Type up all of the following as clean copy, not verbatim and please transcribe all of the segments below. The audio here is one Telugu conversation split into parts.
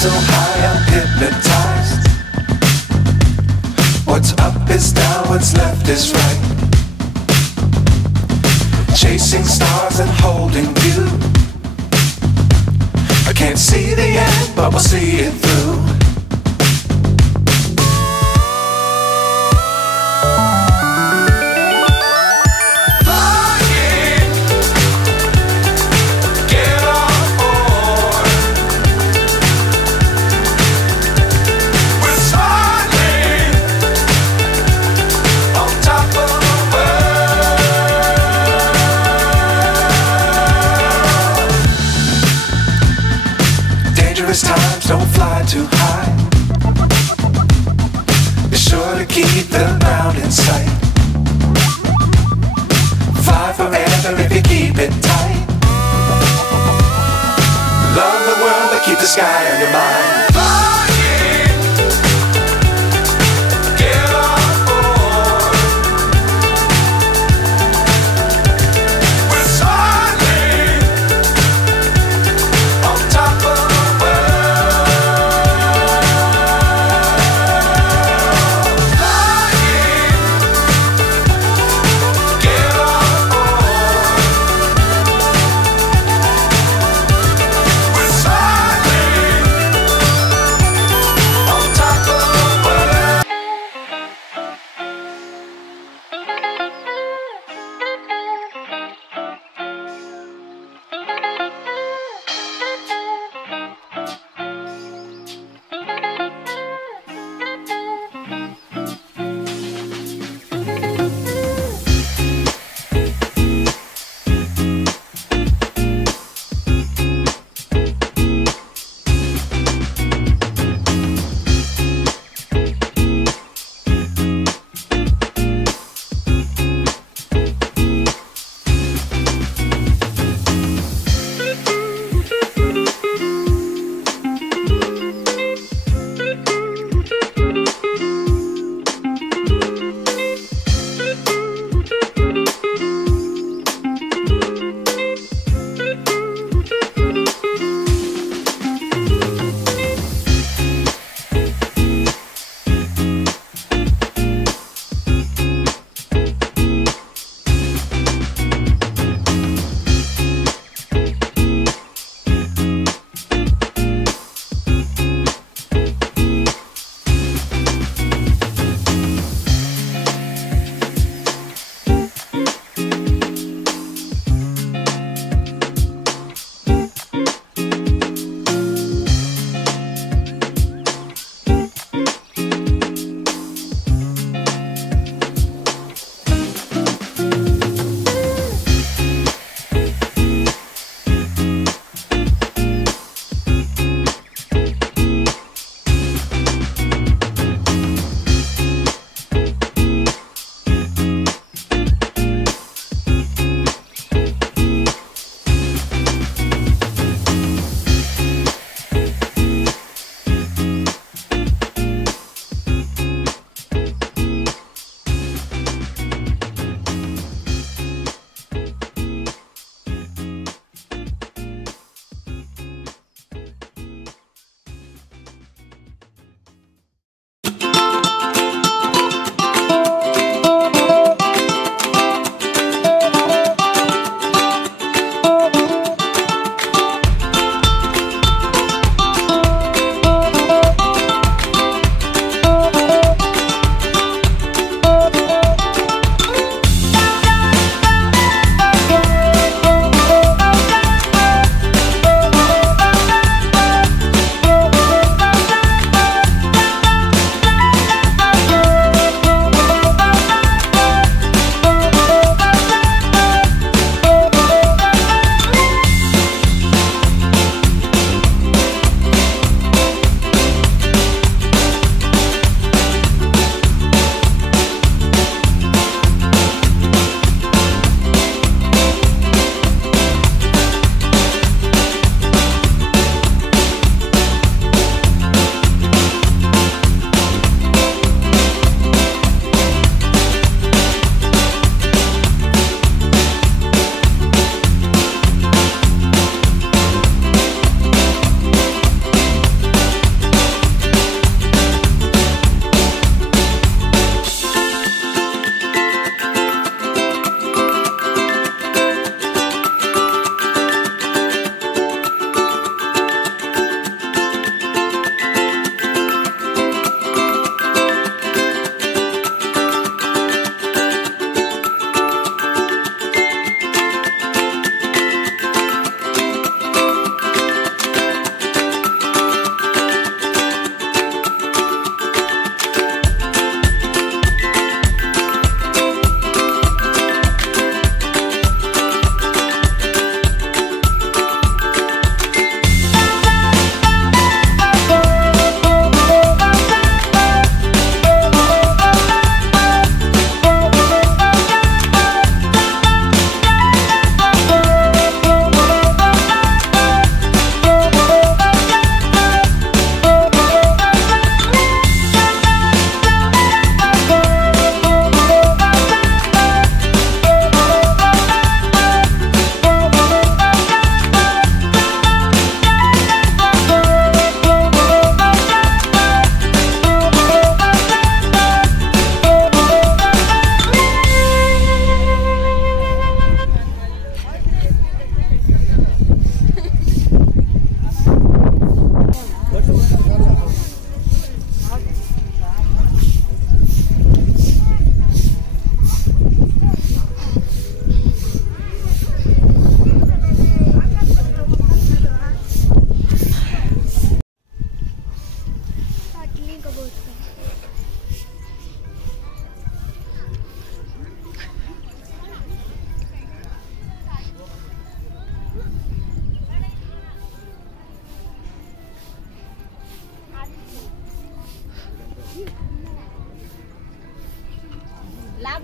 so high I'm hypnotized. What's up is down, what's left is right. Chasing stars and holding you. I can't see the end, but we'll see it through. Times don't fly too high. Be sure to keep the ground in sight. Fly forever if you keep it tight. Love the world but keep the sky on your mind.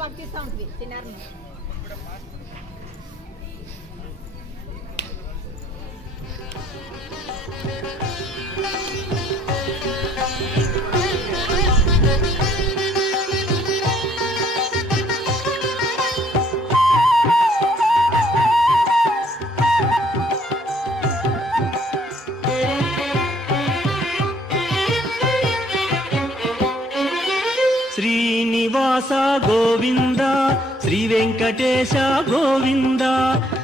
పంపిస్తా ఉంటుంది తిన్నారు. శ్రీనివాస గోవింద శ్రీ వెంకటేశ గోవింద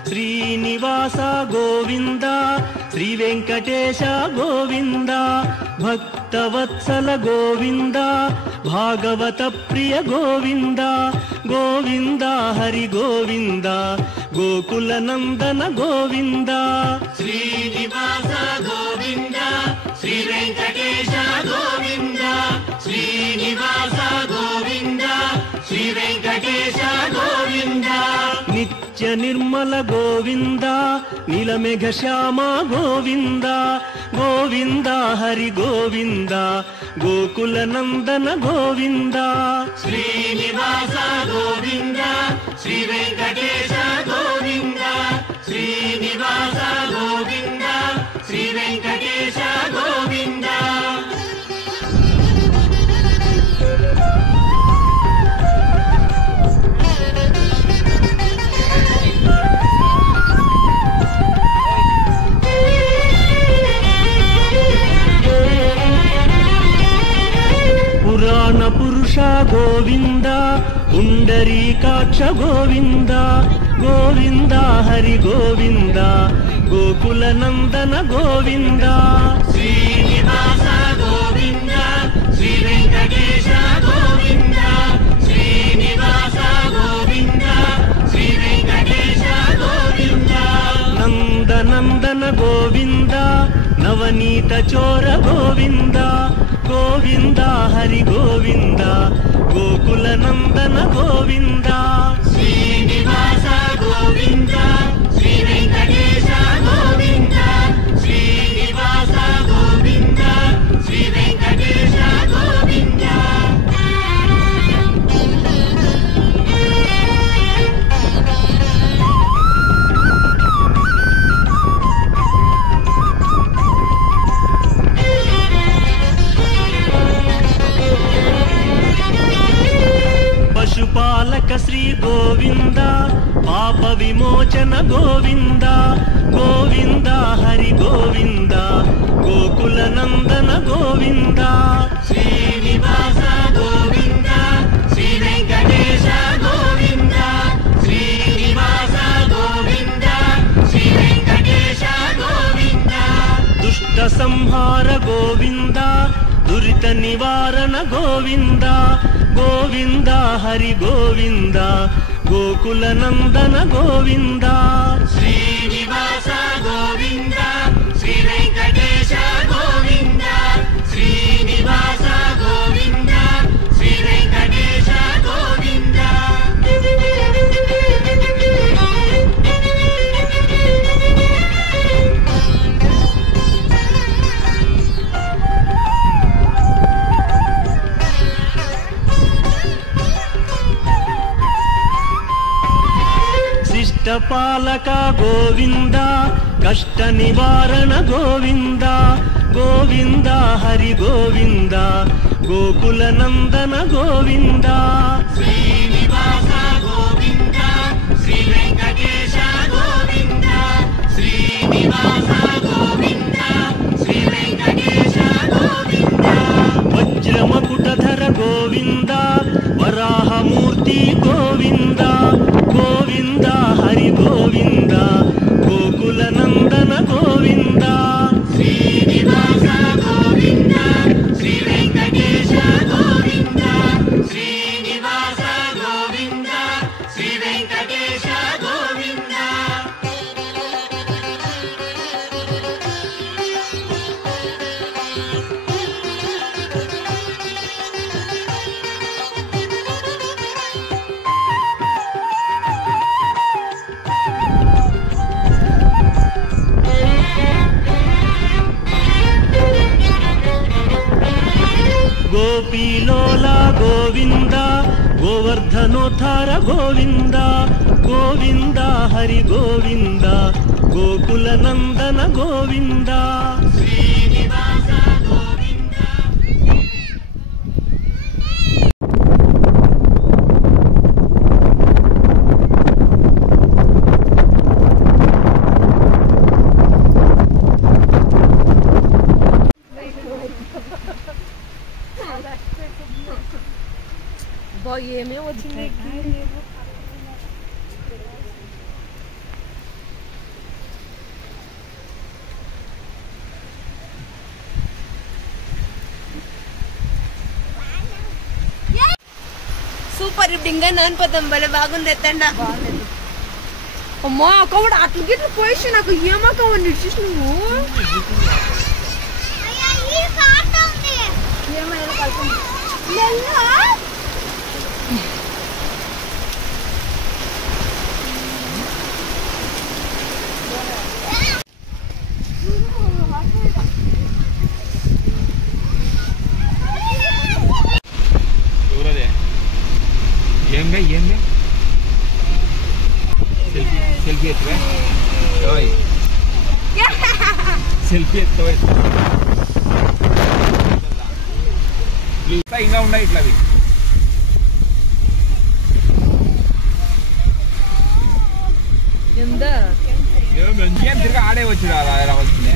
శ్రీనివాస గోవింద శ్రీ వెంకటేశ గోవింద భక్తవత్సల గోవింద భాగవత ప్రియ గోవింద గోవింద హరి గోవింద గోకుల నందన గోవింద శ్రీనివాస గోవింద శ్రీ వెంకటేశ గోవింద శ్రీనివాస గోవింద శ్రీ వెంకటేశ గోవింద నిత్య నిర్మల గోవింద నీలమేఘ శ్యామ గోవింద గోవింద హరి గోవింద గోకుల నందన గోవింద శ్రీనివాస గోవింద శ్రీ వెంకటేశ గోవింద శ్రీనివాస గోవింద శ్రీ వెంకటేశ గోవింద. పురాణ పురుష గోవింద పుండరీకాక్ష గోవింద గోవింద హరి గోవింద గోకుల నందన గోవింద శ్రీనివాస గోవింద శ్రీ వెంకటేశ గోవింద శ్రీనివాస గోవింద శ్రీ వెంకటేశ గోవింద నందనందన గోవింద నవనీత చోర గోవింద గోవింద హరి గోవింద గోకుల నందన గోవింద శ్రీనివాస గోవింద శ్రీ వెంకటేశ గోవింద శ్రీనివాస గోవింద శ్రీ వెంకటేశ గోవింద. పశుపాలక శ్రీ గోవింద పాప విమోచన గోవింద గోవింద హరి గోవింద గోకుల నందన గోవింద శ్రీనివాస గోవింద శ్రీ వెంకటేశ గోవింద శ్రీనివాస గోవింద శ్రీ వెంకటేశ గోవింద దుష్ట సంహార గోవింద దురిత నివారణ గోవింద గోవింద హరి గోవింద గోకుల నందన గోవింద శ్రీనివాస గోవింద శ్రీ వెంకటేశ గోవింద శ్రీనివాస గోవింద శ్రీ వెంకటేశ గోవింద. పాలక గోవింద కష్ట నివారణ గోవింద గోవింద హరి గోవింద గోకుల నందన గోవింద శ్రీనివాస గోవింద శ్రీ వెంకటేశ గోవింద శ్రీనివాస గోవింద శ్రీ వెంకటేశ గోవింద వజ్రమకుటధర గోవింద వరాహమూర్తి గోవింద గోవింద హరి గోవింద గోకుల నందన గోవింద శ్రీనివాస గోవింద శ్రీ వెంకటేశ గోవింద శ్రీనివాస గోవింద శ్రీ వెంకటేశ గోవింద. గోపీలోల గోవింద गोवर्धनोद्धार गोविंद गोविंद हरि गोविंद गोकुल नंदन गोविंद श्रीनिवास गोविंद ఏమే వచ్చింది సూపర్ ఇప్పుడు ఇంకా నానిపోతాం భలే బాగుంది ఎత్తండా అమ్మా అక్క కూడా అట్లా గిట్ల పోయి నాకు ఏమక్క నిడిచేసి నువ్వు सेल्फी सेल्फी ఇంకా ఉన్నాయి ఇట్లా ఏం తిరిగి ఆడే వచ్చి రావాల్సిందే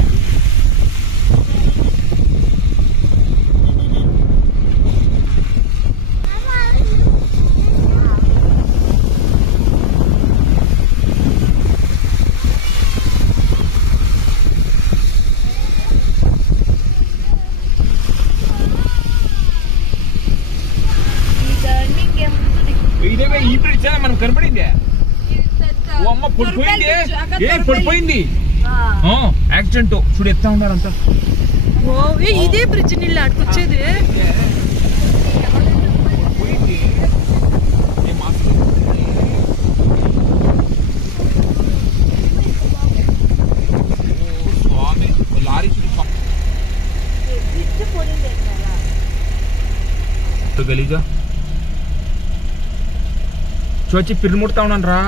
మనం కనపడింది అమ్మ పడిపోయింది యాక్సిడెంట్ చూడు ఎత్తా ఉన్నారంతా ఇదే బ్రిడ్జ్ నీళ్ళు అటుకొచ్చేది లారీ గలీజా చూచి పిర్రు ముడతా ఉన్నాను రా